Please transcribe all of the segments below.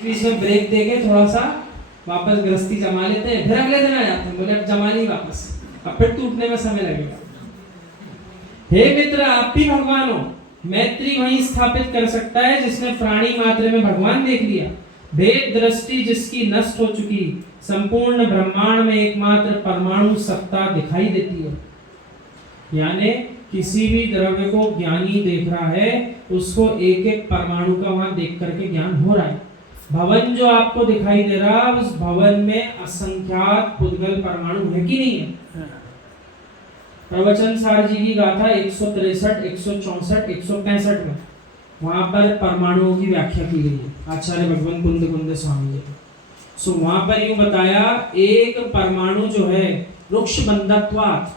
बीच में ब्रेक देके थोड़ा सा वापस गृहस्थी जमा लेते हैं, फिर अगले दिन आ जाते हैं, बोले अब जमा नहीं वापस, अब फिर टूटने में समय लगेगा। हे मित्र, आप भी भगवान हो। मैत्री वहीं स्थापित कर सकता है जिसने प्राणी मात्र में भगवान देख लिया। भेद दृष्टि जिसकी नष्ट हो चुकी, संपूर्ण ब्रह्मांड में एकमात्र परमाणु सत्ता दिखाई देती है। यानी किसी भी द्रव्य को ज्ञानी देख रहा है, उसको एक एक परमाणु का वहां देख करके ज्ञान हो रहा है। भवन जो आपको दिखाई दे रहा है, उस भवन में असंख्यात पुद्गल परमाणु है कि नहीं है? प्रवचन सार जी की गाथा 163, 164, 165 में वहां पर परमाणुओं की व्याख्या की गई है आचार्य भगवान कुंद स्वामी जी। सो वहां पर यूं बताया, एक परमाणु जो है वृक्ष बंधत्वात्,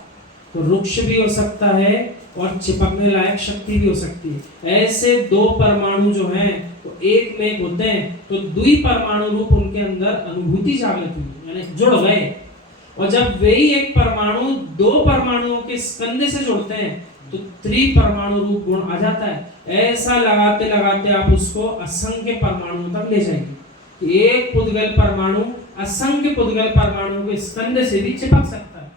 तो वृक्ष भी हो सकता है और चिपकने लायक शक्ति भी हो सकती है। ऐसे दो परमाणु जो हैं तो एक में होते हैं, तो द्वि परमाणु रूप उनके अंदर अनुभूति जागृत हुई, यानी जुड़ गए। और जब वही एक परमाणु दो परमाणुओं के स्कंध से जुड़ते हैं तो त्रिपरमाणु रूप गुण आ जाता है। ऐसा लगाते लगाते आप उसको असंख्य परमाणुओं तक ले जाएंगे। एक पुद्गल परमाणु असंख्य पुद्गल परमाणुओं के स्कंध से भी चिपक सकता है।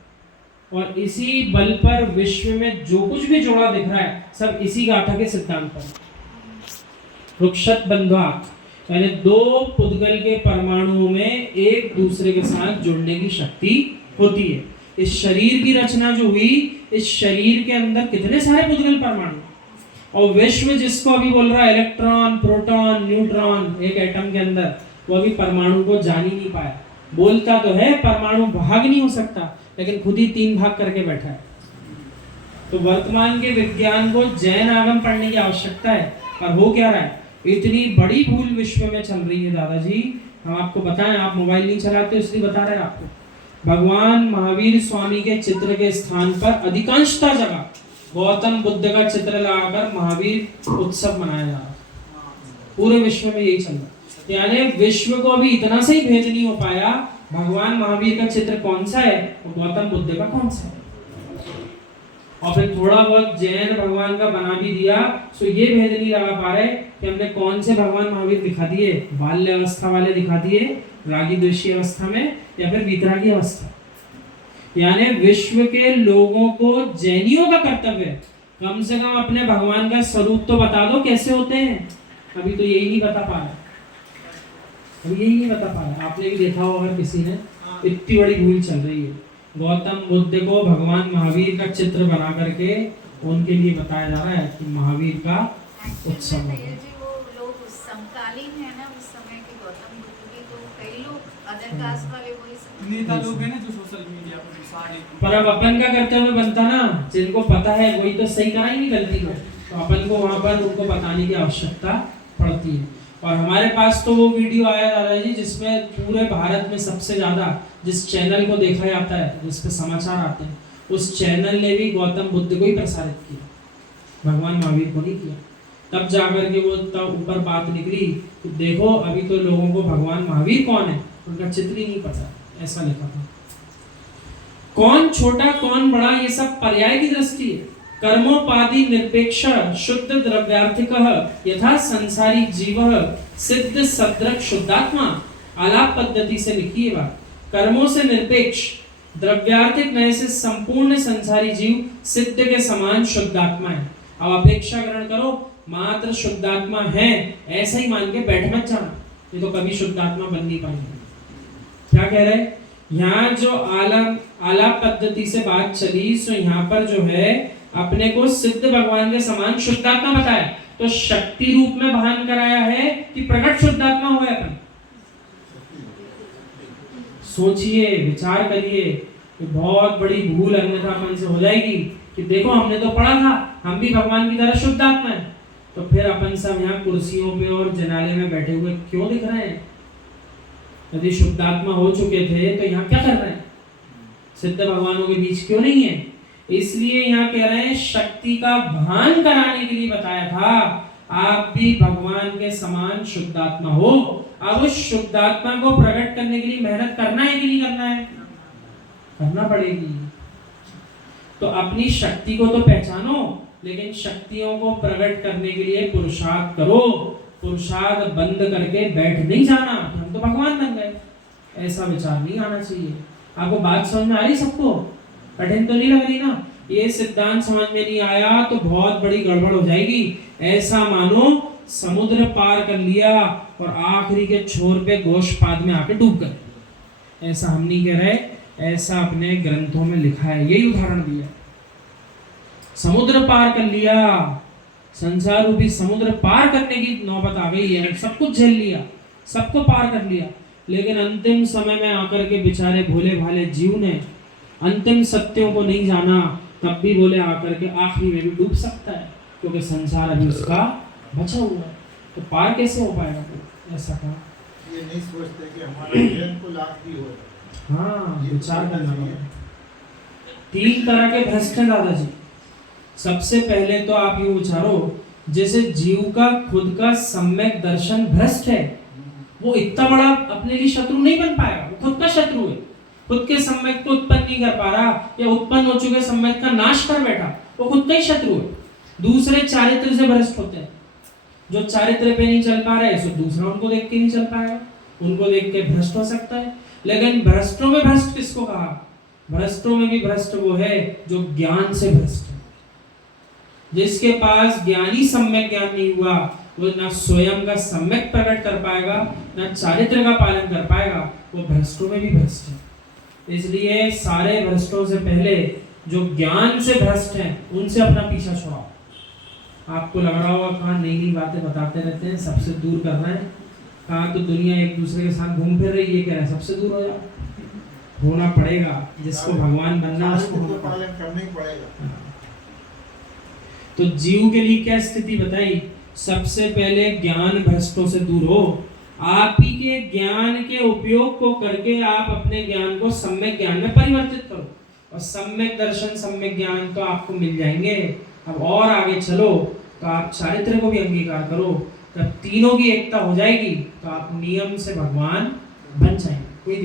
और इसी बल पर विश्व में जो कुछ भी जोड़ा दिख रहा है, सब इसी गाथा के सिद्धांत पर। वृक्षत बंधवात्, यानी दो पुद्गल के परमाणुओं में एक दूसरे के साथ जुड़ने की शक्ति होती है। इस शरीर की रचना जो हुई, इस शरीर के अंदर कितने सारे पुद्गल परमाणु, और विश्व जिसको अभी बोल रहा है इलेक्ट्रॉन, प्रोटॉन, न्यूट्रॉन एक एटम के अंदर, वो अभी परमाणु को जान ही नहीं पाया। बोलता तो है परमाणु भाग नहीं हो सकता, लेकिन खुद ही 3 भाग करके बैठा है। तो वर्तमान के विज्ञान को जैन आगम पढ़ने की आवश्यकता है। और हो क्या रहा है, इतनी बड़ी भूल विश्व में चल रही है दादाजी। हम आपको बताएं, आप मोबाइल नहीं चलाते इसलिए बता रहे हैं आपको। भगवान महावीर स्वामी के चित्र के स्थान पर अधिकांशतः जगह गौतम बुद्ध का चित्र लगाकर महावीर उत्सव मनाया जा रहा है। पूरे विश्व में यही चल रहा है। यानी विश्व को अभी इतना से ही भेद नहीं हो पाया, भगवान महावीर का चित्र कौन सा है और गौतम बुद्ध का कौन सा है। और फिर थोड़ा बहुत जैन भगवान का बना भी दिया, तो ये भेद नहीं लगा पा रहे कि हमने कौन से भगवान महावीर दिखा दिए, बाल्य अवस्था वाले दिखा दिए रागी द्वेषी अवस्था में, या फिर वीतरागी अवस्था। यानी विश्व के लोगों को जैनियों का कर्तव्य है कम से कम अपने भगवान का स्वरूप तो बता दो कैसे होते हैं। अभी तो यही नहीं बता पा रहा, अभी यही नहीं बता पा रहा। आपने भी देखा होगा, अगर किसी ने, इतनी बड़ी भूल चल रही है। गौतम बुद्ध को भगवान महावीर का चित्र बना करके उनके लिए बताया जा रहा है कि महावीर का उत्सव है। वो लोग समकालीन है ना उस समय के गौतम बुद्ध के, तो कई लोग अदर कास्ट वाले वही नेता लोग हैं ना जो सोशल मीडिया पर सारे। पर अब अपन का कर्तव्य बनता ना, जिनको पता है वही तो सही कराएंगे गलती को, तो अपन को वहां पर उनको बताने की आवश्यकता पड़ती है। और हमारे पास तो वो वीडियो आया दादाजी जिसमें पूरे भारत में सबसे ज्यादा जिस चैनल को देखा जाता है, जिस पे समाचार आते हैं, उस चैनल ने भी गौतम बुद्ध को ही प्रसारित किया, भगवान महावीर को नहीं किया। तब जाकर के वो तब ऊपर बात निकली कि देखो अभी तो लोगों को भगवान महावीर कौन है उनका चित्र ही नहीं पता, ऐसा लिखा था। कौन छोटा कौन बड़ा, ये सब पर्याय की दृष्टि है। कर्मोपाधि निरपेक्ष शुद्ध द्रव्यार्थिकः यथा संसारी जीवः सिद्ध सद्रक शुद्धात्मा। आलाप पद्धति से लिखी है बात। कर्मों से निरपेक्ष, द्रव्यार्थिक नए से संपूर्ण संसारी जीव सिद्ध के समान शुद्धात्मा है। अब अपेक्षा ग्रहण करो, मात्र शुद्धात्मा है ऐसा ही मान के बैठ मत जाना, ये तो कभी शुद्धात्मा बन नहीं पाएंगे। क्या कह रहे हैं यहाँ, जो आलाप पद्धति से बात चली, सो यहाँ पर जो है अपने को सिद्ध भगवान के समान शुद्धात्मा बताया, तो शक्ति रूप में भान कराया है कि प्रकट शुद्धात्मा हुआ है। अपन सोचिए, विचार करिए, कि बहुत बड़ी भूल अन्यथा अपन से हो जाएगी कि देखो हमने तो पढ़ा था हम भी भगवान की तरह शुद्धात्मा है, तो फिर अपन सब यहाँ कुर्सियों पे और जनाले में बैठे हुए क्यों दिख रहे हैं? यदि शुद्धात्मा हो चुके थे तो यहाँ क्या कर रहे हैं? सिद्ध भगवानों के बीच क्यों नहीं है? इसलिए यहाँ कह रहे हैं शक्ति का भान कराने के लिए बताया था, आप भी भगवान के समान शुद्धात्मा हो। अब उस शुद्धात्मा को प्रकट करने के लिए मेहनत करना है कि नहीं करना है? करना पड़ेगी। तो अपनी शक्ति को तो पहचानो, लेकिन शक्तियों को प्रकट करने के लिए पुरुषार्थ करो। पुरुषार्थ बंद करके बैठ नहीं जाना कि हम तो भगवान बन गए, ऐसा विचार नहीं आना चाहिए। आपको बात समझ में आ रही सबको? कठिन तो नहीं लग रही ना? ये सिद्धांत समझ में नहीं आया तो बहुत बड़ी गड़बड़ हो जाएगी। ऐसा मानो समुद्र पार कर लिया और आखिरी के छोर पे गोशपाद में आके डूब गए। ऐसा हम नहीं कह रहे, ऐसा अपने ग्रंथों में लिखा है, यही उदाहरण दिया। समुद्र पार कर लिया, संसार रूपी समुद्र पार करने की नौबत आ गई है, सब कुछ झेल लिया, सबको पार कर लिया, लेकिन अंतिम समय में आकर के बेचारे भोले भाले जीव ने अंतिम सत्यों को नहीं जाना, तब भी बोले आकर के आखिरी में भी डूब सकता है, क्योंकि संसार अभी उसका बचा हुआ है। तो पार कैसे हो पाएगा? तो ऐसा कहा, ये नहीं सोचते कि हमारा ज्ञान को लाभ भी हो। हाँ, विचार करना पड़ेगा। 3 तरह के भ्रष्ट हैं दादाजी। सबसे पहले तो आप यूं विचारो, जैसे जीव का खुद का सम्यक दर्शन भ्रष्ट है, वो इतना बड़ा अपने लिए शत्रु नहीं बन पाएगा, वो खुद का शत्रु है, खुद के सम्यक को उत्पन्न नहीं कर पा रहा, या उत्पन्न हो चुके सम्यक का नाश कर बैठा, वो खुद का ही शत्रु है। दूसरे चारित्र से भ्रष्ट होते हैं, जो चारित्र पे नहीं चल पा रहे, सो दूसरा उनको देख के नहीं चल पाएगा, उनको देख के भ्रष्ट हो सकता है। लेकिन भ्रष्टों में भ्रष्ट किसको कहा? भ्रष्टों में भी भ्रष्ट वो है जो ज्ञान से भ्रष्ट है। जिसके पास ज्ञानी सम्यक ज्ञान नहीं हुआ, वो ना स्वयं का सम्यक प्रकट कर पाएगा, ना चारित्र का पालन कर पाएगा, वो भ्रष्टों में भी भ्रष्ट है। इसलिए सारे भ्रष्टों से पहले जो ज्ञान से भ्रष्ट हैं, उनसे अपना पीछा छुड़ाओ। आपको लग रहा होगा कहाँ नई नई बातें बताते रहते हैं, सबसे दूर कर रहे हैं, कहाँ तो दुनिया एक दूसरे के साथ घूम फिर रही है, कह रहे हैं सबसे दूर हो जाओ। होना पड़ेगा, जिसको भगवान बनना उसको पालन करना ही पड़ेगा। तो जीव के लिए क्या स्थिति बताई? सबसे पहले ज्ञान भ्रष्टों से दूर हो। आप ही के ज्ञान के उपयोग को करके आप अपने ज्ञान को सम्यक ज्ञान में परिवर्तित करो, और सम्यक दर्शन सम्यक ज्ञान तो आपको मिल जाएंगे। अब और आगे चलो तो आप चारित्र को भी अंगीकार करो, तब तीनों की एकता हो जाएगी, तो आप नियम से भगवान बन जाएंगे। कोई दिक्कत